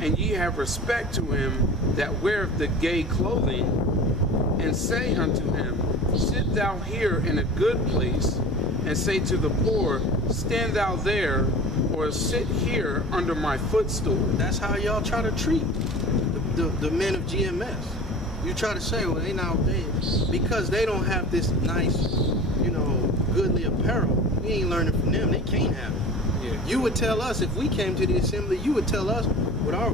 And ye have respect to him that weareth the gay clothing, and say unto him, sit thou here in a good place, and say to the poor, stand thou there, or sit here under my footstool. That's how y'all try to treat the men of GMS. You try to say, well, they not there because they don't have this nice, you know, goodly apparel. We ain't learning from them. They can't have it. Yeah. You would tell us, if we came to the assembly, you would tell us with our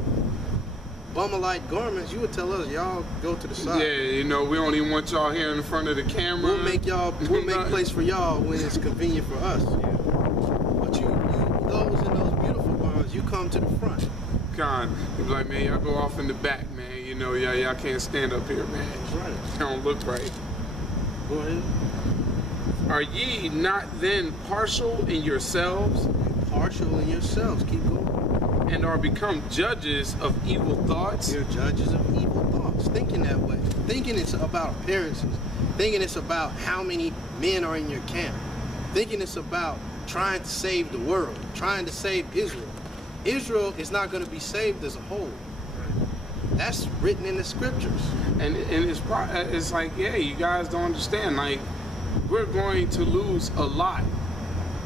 Bummelite garments, you would tell us, y'all go to the side. Yeah, you know, we don't even want y'all here in front of the camera. We'll make place for y'all when it's convenient for us. But you those in those beautiful garments, you come to the front. God, you're like, man, y'all go off in the back, man. You know, y'all can't stand up here, man. That's right. Y'all don't look right. Go ahead. Are ye not then partial in yourselves, Partial in yourselves. Keep going. and are become judges of evil thoughts? You're judges of evil thoughts. Thinking that way. Thinking it's about appearances. Thinking it's about how many men are in your camp. Thinking it's about trying to save the world. Trying to save Israel. Israel is not going to be saved as a whole. That's written in the scriptures. And it's like, yeah, you guys don't understand. Like, we're going to lose a lot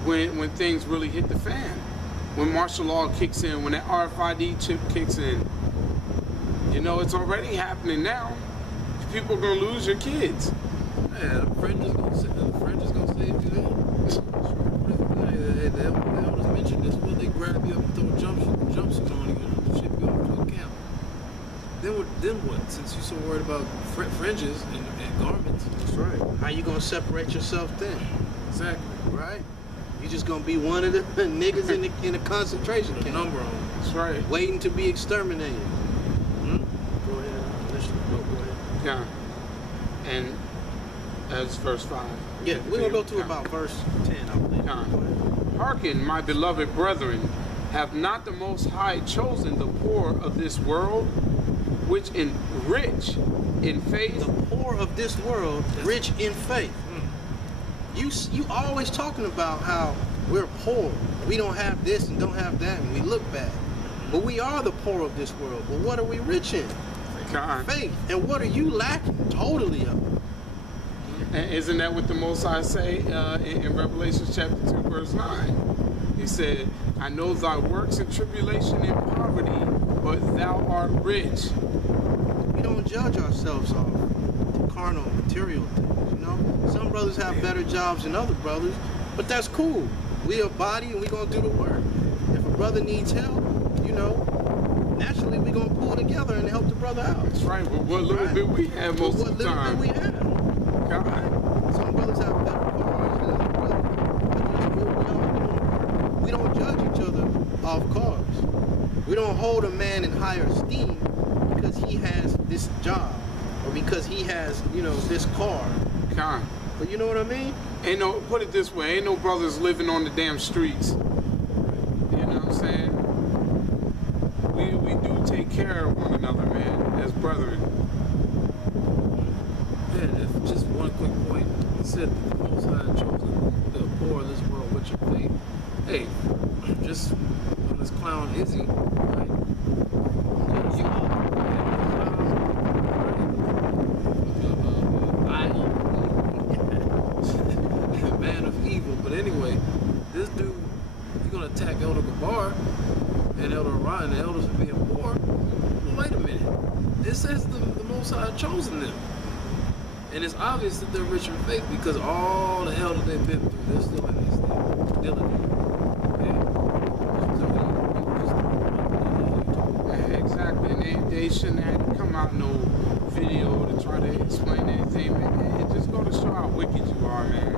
when things really hit the fan. When martial law kicks in, when that RFID chip kicks in. You know, it's already happening now. People are gonna lose your kids. Yeah, the friend is gonna save you then. Hey, the elders mentioned this. Well, they grab you up and throw a jumpsuit on you and ship you off to a camp. Then what? Since you're so worried about fringes and garments. That's right. How you going to separate yourself then? Exactly. Right? You just going to be one of the niggas in the concentration Put a camp. number on. That's right. Waiting to be exterminated. Go ahead. Go ahead. Yeah. And that's verse 5. Yeah, we're going to go to about verse 10, I believe. Yeah. Go ahead. Hearken, my beloved brethren, have not the Most High chosen the poor of this world, which in rich in faith? The poor of this world, rich in faith. You always talking about how we're poor. We don't have this and don't have that, and we look bad. But we are the poor of this world. But what are we rich in? God. Faith. And what are you lacking? Totally of. And isn't that what the Most High say in Revelation chapter 2, verse 9? He said, I know thy works in tribulation and poverty, but thou art rich. We don't judge ourselves off the carnal, material things, you know? Some brothers have better jobs than other brothers, but that's cool. We a body and we gonna do the work. If a brother needs help, you know, naturally we gonna pull together and help the brother out. That's right, but what little bit we have most of the time. What little bit we have. God. Some brothers have better cars than other brothers. We don't judge each other off cars. We don't hold a man in higher esteem because he has this job or because he has, you know, this car. God. But you know what I mean? Ain't no, put it this way, ain't no brothers living on the damn streets. You know what I'm saying? We do take care of one another, man, as brethren. Yeah, just one quick point. He said that the Most High chosen the poor of this world with your faith. Hey, just on this clown Izzy, right? Man of evil. But anyway, this dude, he's gonna attack Elder Gabar and Elder Orion, the elders for being poor. Well, wait a minute. It says the Most High chosen them. And it's obvious that they're rich in faith because all the hell that they've been through, they're still in this thing. Diligent. Yeah, exactly. And they shouldn't have to come out no video to try to explain anything, man. It just go to show how wicked you are, man.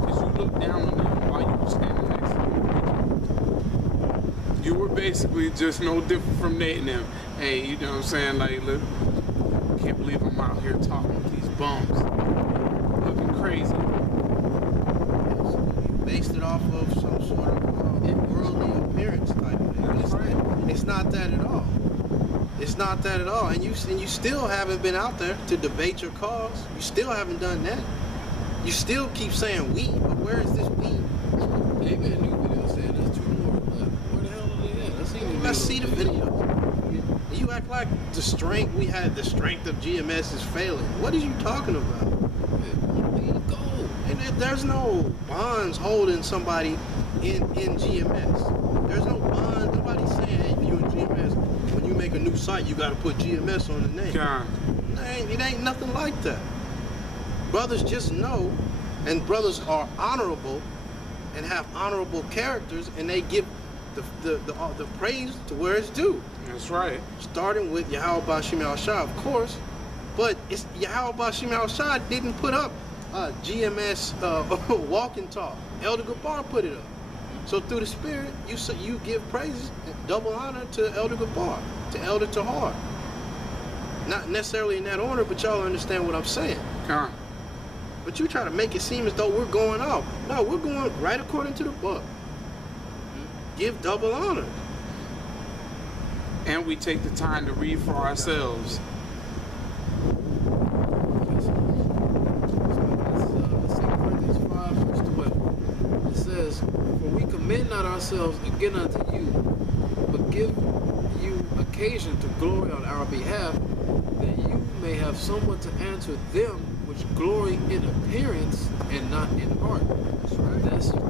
Because you look down on them while you were standing next to them. You were basically just no different from Nate and them. Hey, you know what I'm saying? Like, look, can't believe I'm out here talking with these bums. Looking crazy. You based it off of some sort of worldly appearance type of thing. It's not that at all. It's not that at all. And you still haven't been out there to debate your cause. You still haven't done that. You still keep saying we, but where is this we? They made a new video saying there's 2 more left. Where the hell are they at? Let's see the video. act like the strength of GMS is failing. What are you talking about? Go. And there's no bonds holding somebody in GMS. There's no bond. Nobody's saying, hey, if you in GMS, when you make a new site, you got to put GMS on the name. God. It ain't nothing like that. Brothers just know, and brothers are honorable and have honorable characters, and they give the praise to where it's due. That's right. Starting with Yahweh Bashim al-Shah, of course, but it's Yahweh Bashim al-Shah didn't put up GMS walk and talk. Elder Gabar put it up. So through the Spirit, you give praises, double honor to Elder Gabar, to Elder Tahar. Not necessarily in that order, but y'all understand what I'm saying. God. But you try to make it seem as though we're going off. No, we're going right according to the book. Give double honor. And we take the time to read for ourselves. It says, "For we commend not ourselves again unto you, but give you occasion to glory on our behalf, that you may have somewhat to answer them which glory in appearance and not in heart." That's right. That's you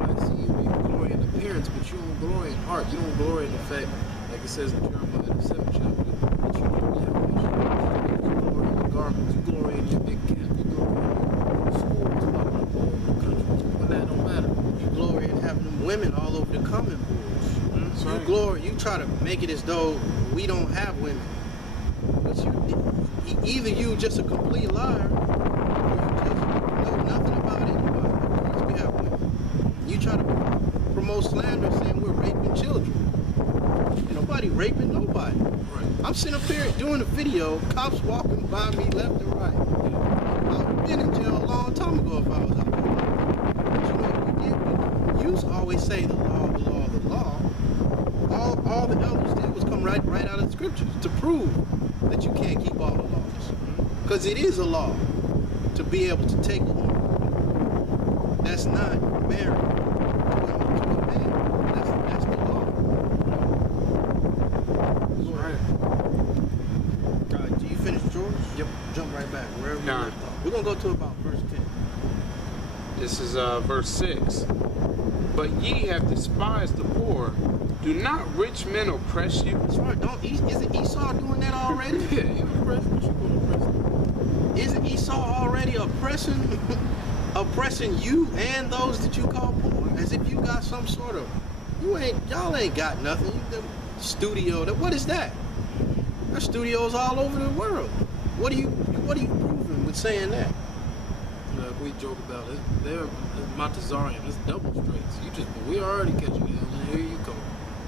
might see you glory in appearance, but you don't glory in heart. You don't glory in the fact, like it says in Jeremiah the 7th chapter, that you don't have a you glory in the garments, you glory in your big camp, you glory in your schools, all over the country. But that don't matter. You glory in having them women all over the coming boards. That's You right. glory. You try to make it as though we don't have women. But either you just a complete liar, or you just know nothing about anybody. Of course we have women. You try to promote slander saying we're raping children. Ain't nobody raping nobody. Right. I'm sitting up here doing a video, cops walking by me left and right. I would have been in jail a long time ago if I was out there. But you know what we did? We used to always say the law, the law, the law. All the elders did was come right out of the scriptures to prove that you can't keep all the laws. Because it is a law to be able to take a woman that's not married to a man. That's the law. Right. Do you finish yours? Yep. Jump right back wherever Nah. you left off. We're going to go to about verse 10. This is verse 6. But ye have despised the poor. Do not rich men oppress you? That's right. Isn't Esau doing that already? Yeah, you oppressed, but you gonna oppress. Isn't Esau already oppressing you and those that you call poor? As if you got some sort of, y'all ain't got nothing. The studio, what is that? There's studios all over the world. What are you proving with saying that? Like we joke about it, they're Montezarian, it's double straights. We already catching you, and here you come.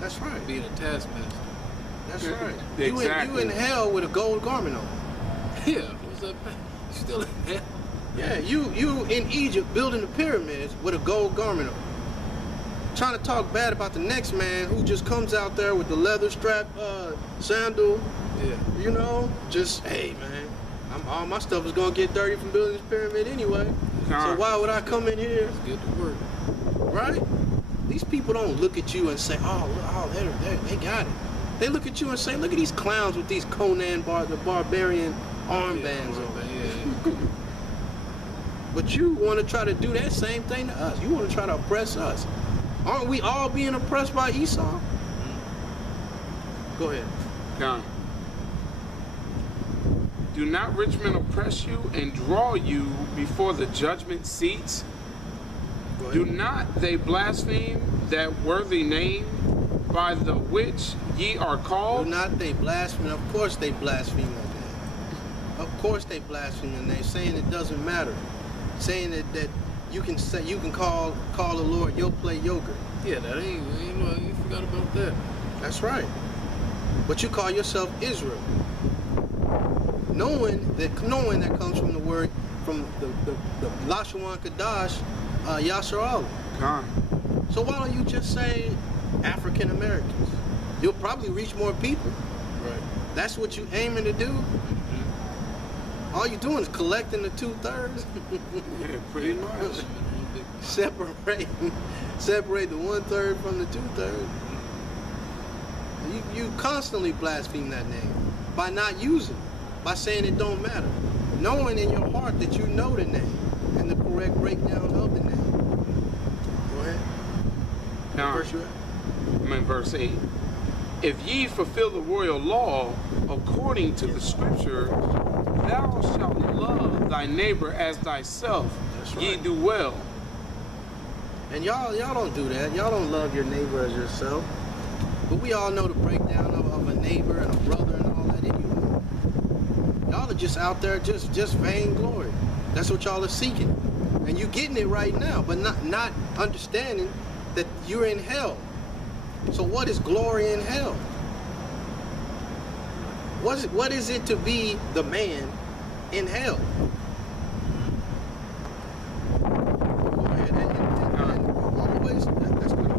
That's right. Being a taskmaster. That's right. Exactly. You in hell with a gold garment on. Yeah, what's that? You still in hell? Yeah, you in Egypt building the pyramids with a gold garment on. Trying to talk bad about the next man who just comes out there with the leather strap sandal. Yeah. You know, just hey man, all my stuff is gonna get dirty from building this pyramid anyway. So why would I come in here? Get to work. Right? These people don't look at you and say, they got it. They look at you and say, look at these clowns with these Conan the Barbarian armbands on. Yeah. But you want to try to do that same thing to us. You want to try to oppress us. Aren't we all being oppressed by Esau? Go ahead. God. Do not rich men oppress you and draw you before the judgment seats? Go ahead. Do not they blaspheme that worthy name by the which ye are Do called? not they blaspheme? Of course they blaspheme that name. Of course they blaspheme the name, saying it doesn't matter. Saying that you can call the Lord your play yogurt. Yeah, that you forgot about that. That's right. But you call yourself Israel. Knowing that comes from the word, from the Lashawan Kadash, Yasser Allah. God. So why don't you just say African Americans? You'll probably reach more people. Right. That's what you aiming to do. All you doing is collecting the 2/3. Yeah, pretty much. Separate the 1/3 from the 2/3. You constantly blaspheme that name by not using it, by saying it don't matter. Knowing in your heart that you know the name and the correct breakdown of the name. Go ahead. Now, What verse you at? I'm in verse 8. If ye fulfill the royal law according to the scripture, thou shalt love thy neighbor as thyself. That's Ye right. do well. And y'all don't do that. Y'all don't love your neighbor as yourself. But we all know the breakdown of a neighbor and a brother and all that anyway. Y'all are just out there just vainglory. That's what y'all are seeking. And you getting it right now, but not understanding that you're in hell. So what is glory in hell? What is it to be the man in hell? Go ahead and wait, that's good.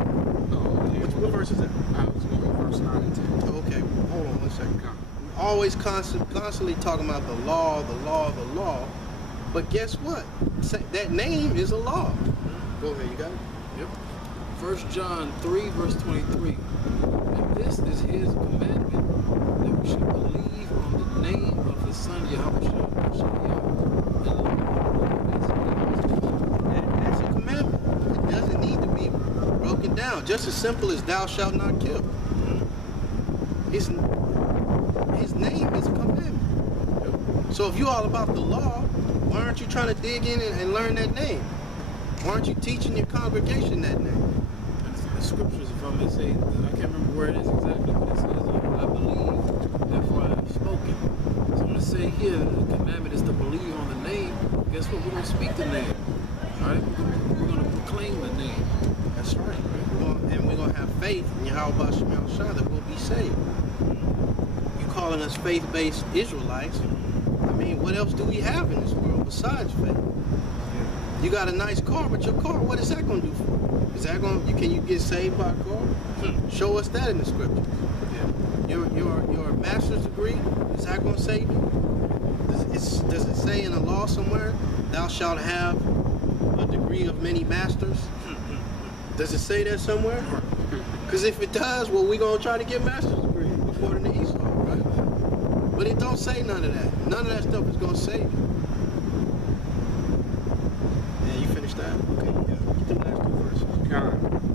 What verse is that? I was going with verse 9 and 10. Okay, hold on one second. Come. Always constantly talking about the law, the law, the law. But guess what? That name is a law. Go ahead, you got it? Yep. 1 John 3, verse 23. And this is his commandment, that we should believe on the name of his son Yahushua That's a commandment. It doesn't need to be broken down. Just as simple as thou shalt not kill. His name is a commandment. So if you're all about the law, why aren't you trying to dig in and learn that name? Why aren't you teaching your congregation that name? The scriptures, if I may say, I can't remember where it is exactly, but it says, I believe, therefore I have spoken. So when I say here, the commandment is to believe on the name, guess what? We're going to speak the name. All right? We're going to proclaim the name. That's right. And we're going to have faith in Yahweh Shemel Shah that we'll be saved. You calling us faith-based Israelites. I mean, what else do we have in this world besides faith? You got a nice car, but your car, what is that going to do for you? Is that going to, can you get saved by a car? Show us that in the scripture. Your master's degree, is that going to save you? Does it say in the law somewhere, thou shalt have a degree of many masters? Does it say that somewhere? Because if it does, well, we're going to try to get master's degree according to Esau, right? But it don't say none of that. None of that stuff is going to save you. Yeah, you finished that? Okay, yeah. Get the last two verses.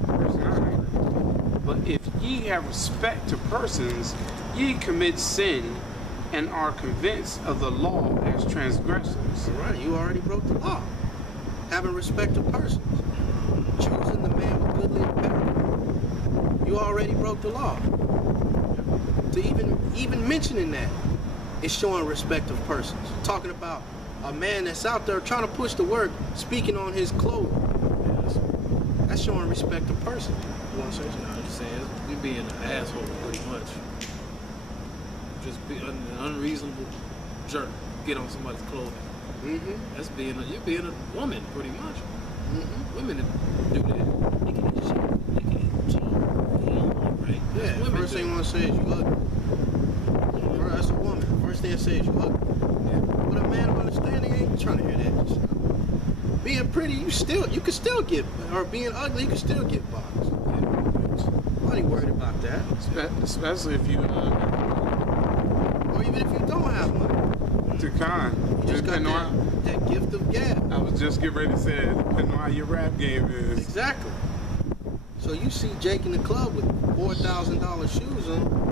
Verse 9. But if ye have respect to persons, ye commit sin and are convinced of the law as transgressors. All right, you already broke the law. Having respect to persons. Choosing the man with goodly apparel. You already broke the law. To even mentioning that is showing respect of persons. Talking about a man that's out there trying to push the work, speaking on his clothing. That's showing respect of persons. You want to say something? I'm just saying, we being an asshole pretty much. Just be an unreasonable jerk. Get on somebody's clothing. Mm-hmm. That's you're being a woman pretty much. Mm-hmm. Women do that. They can eat shit. They can eat shit. Right? Yeah, That's women first do. thing you want to say is you ugly. That's a woman. First thing I say is you ugly. Yeah. But a man of understanding ain't trying to hear that. Being pretty, you can still get, or being ugly, you can still get boxed. Nobody worried about that. Especially if you Or even if you don't have money. to con. You just got Depending on, that gift of gab. I was just getting ready to say, depending on how your rap game is. Exactly. So you see Jake in the club with $4,000 shoes on.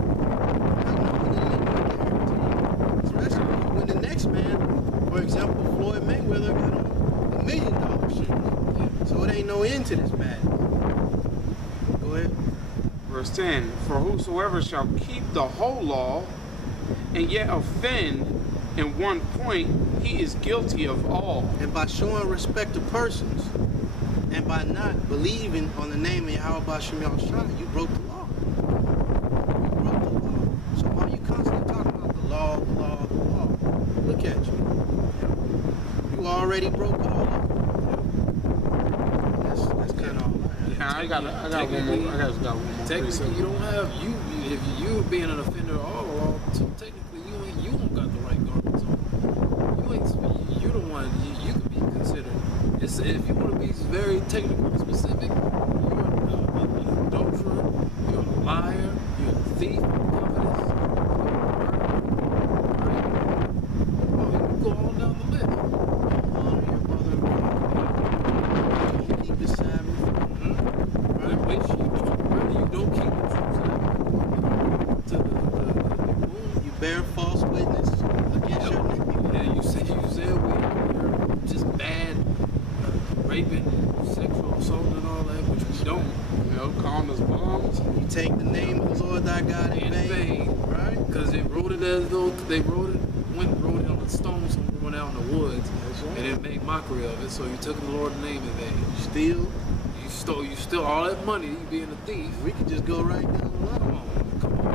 Especially when the next man, for example, Floyd Mayweather got on $1 million shoes. So it ain't no end to this man. Go ahead. Verse 10, for whosoever shall keep the whole law and yet offend in one point, he is guilty of all. And by showing respect to persons, and by not believing on the name of Yahweh Shemel Shah, you broke the law. You broke the law. So why are you constantly talking about the law, the law, the law? Look at you. You already broke all of it. That's kind of all I have. Now, I got one more. I got one more. Technically, you don't have if you being an offender of all the law, so technically you don't got the right garments on. You don't want you could be considered. It's, if you want to be very technical and specific, you're an adulterer, you're a liar, you're a thief, covetous, right? Oh, you can go all down the list. Honor your mother and father. Don't keep the Sabbath. Right? Which you don't keep the true Sabbath. To the moon. You bear false witness against your neighbor. Yeah, you said we're just bad, raping, sexual assault and all that, which we don't. You know, calling us bums. You take the name of the Lord thy God in vain. Right? Because they wrote it as though they wrote it on the stones and went out in the woods, That's right. and it made mockery of it. So you took the Lord's name in vain. Still, You stole all that money. You being a thief. we could just go right down the Come line. on, come on.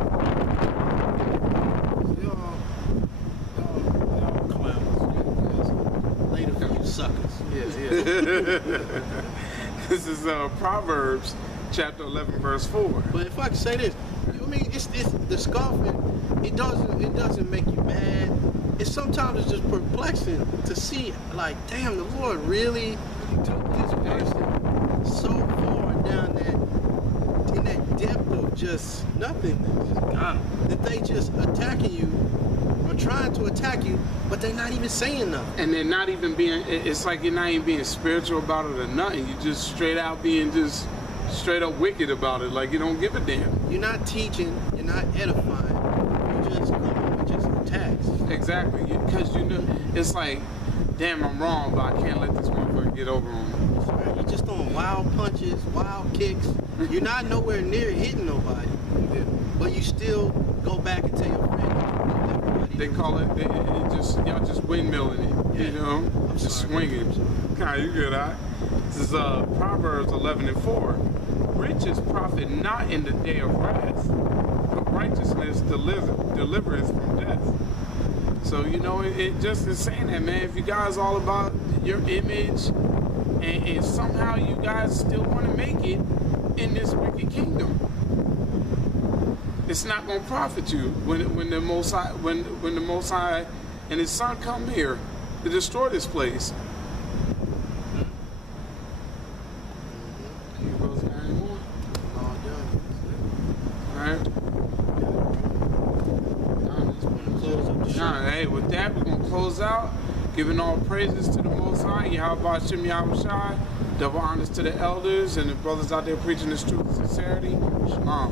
Y'all clowns. Later for you suckers. Yes. This is Proverbs chapter 11, verse 4. But if I could say this, I mean, it's the scoffing. It doesn't make you mad. It's sometimes it's just perplexing to see, like, damn, the Lord really took this person so far down in that depth of just nothingness God. that they just attacking you or trying to attack you, but they're not even saying nothing. And they're not even being, it's like you're not even being spiritual about it or nothing. You just straight out being just straight up wicked about it. Like you don't give a damn. You're not teaching. You're not edifying. You're just coming with just attacks. Exactly. Because you know, it's like, damn, I'm wrong, but I can't let this motherfucker get over on me. You're just throwing wild punches, wild kicks. You're not nowhere near hitting nobody, but you still go back and tell your friend. Everybody They call it, y'all just windmilling it, you Yeah. know? I'm Just sorry. swinging. Nah, you good, all right? This is Proverbs 11 and 4. Riches profit not in the day of wrath, but righteousness delivereth from death. So, you know, it just is saying that, man. If you guys all about your image, and somehow you guys still want to make it in this wicked kingdom, it's not going to profit you when the Most High, when the Most High and His Son come here to destroy this place. You brothers got any more? all done. All right. Close up the show. Nah, hey, with that, we're going to close out. Giving all praises to the Most High, Yahweh Shem Yahushai. Double honors to the elders and the brothers out there preaching this truth and sincerity. Shalom.